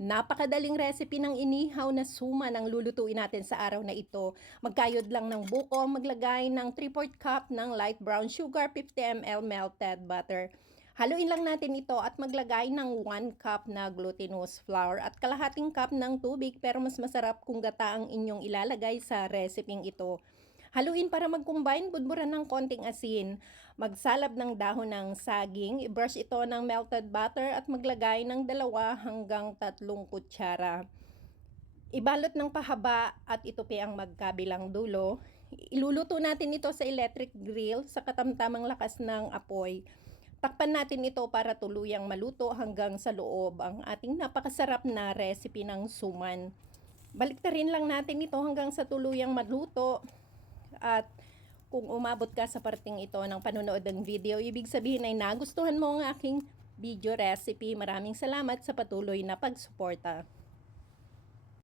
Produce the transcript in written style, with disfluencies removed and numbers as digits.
Napakadaling recipe ng inihaw na suman ang lulutuin natin sa araw na ito. Magkayod lang ng buko, maglagay ng 3/4 cup ng light brown sugar, 50 ml melted butter. Haluin lang natin ito at maglagay ng 1 cup na glutinous flour at kalahating cup ng tubig, pero mas masarap kung gata ang inyong ilalagay sa reseping ito. Haluin para mag-combine, budburan ng konting asin. Magsalab ng dahon ng saging, i-brush ito ng melted butter at maglagay ng 2 hanggang 3 kutsara. Ibalot ng pahaba at itupi ang magkabilang dulo. Iluluto natin ito sa electric grill sa katamtamang lakas ng apoy. Takpan natin ito para tuluyang maluto hanggang sa loob ang ating napakasarap na recipe ng suman. Baliktarin lang natin ito hanggang sa tuluyang maluto. At kung umabot ka sa parting ito ng panonood ng video, ibig sabihin ay nagustuhan mo ang aking video recipe. Maraming salamat sa patuloy na pagsuporta.